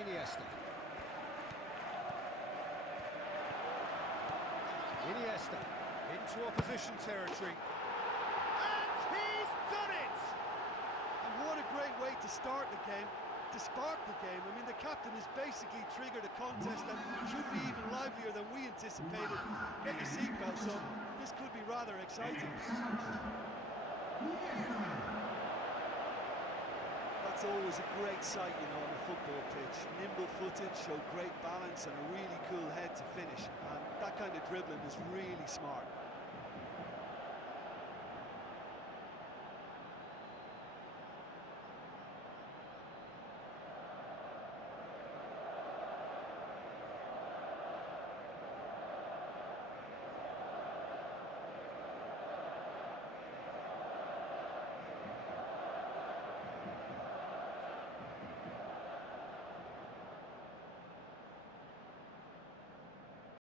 Iniesta. Iniesta. Into opposition territory. And he's done it! And what a great way to start the game, to spark the game. I mean, the captain has basically triggered a contest that should be even livelier than we anticipated. Get your seatbelts on, this could be rather exciting. That's always a great sight, you know, on a football pitch. Nimble-footed, show great balance and a really cool head to finish. And that kind of dribbling is really smart.